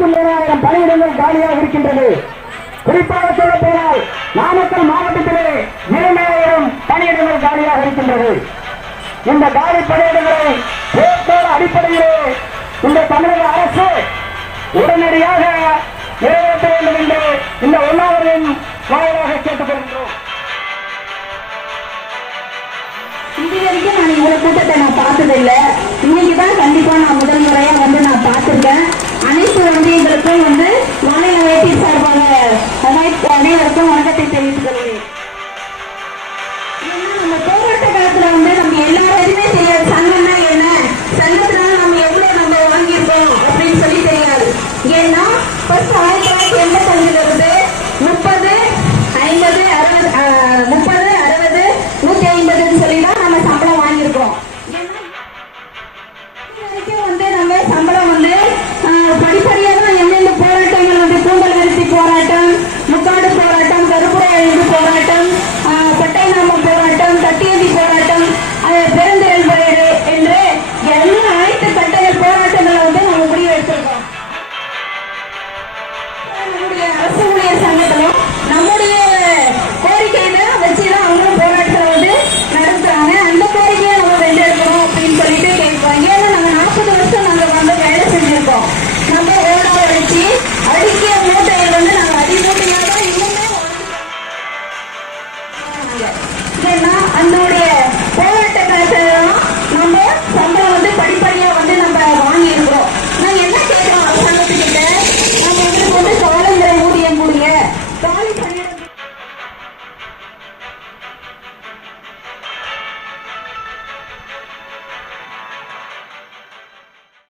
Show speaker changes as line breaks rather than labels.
இருபத்தி மூணாயிரம் பணியிடங்கள் காலியாக இருக்கின்றது. குறிப்பாக சொல்ல போனால் நாமக்கல் மாவட்டத்திலே இருநூறாயிரம் பணியிடங்கள் காலியாக இருக்கின்றது. இந்த காலி பணியிடங்களை போர்க்கால அடிப்படையிலே இந்த தமிழக அரசு உடனடியாக நிறைவேற்ற வேண்டும் என்று இந்த ஒன்னாவரின் வாயிலாக கேட்டுக்கொள்கின்றோம்.
இது வரைக்கும் நான் இவ்வளவு கூட்டத்தை நான் பார்த்ததில்லை. இன்னைக்கு தான் கண்டிப்பா நான் முதல் முறையா அனைவருக்கும் வணக்கத்தை தெரிவித்துக் கொள்கிறேன். நம்ம போராட்ட காலத்துல வந்து நம்ம எல்லாருமே தெரியாது சங்கம்னா என்ன? சங்கத்தினால நம்ம எவ்வளவு நம்ம வாங்கியிருக்கோம் அப்படின்னு சொல்லி தெரியாது. ஏன்னா ஃபர்ஸ்ட் 苏联三个党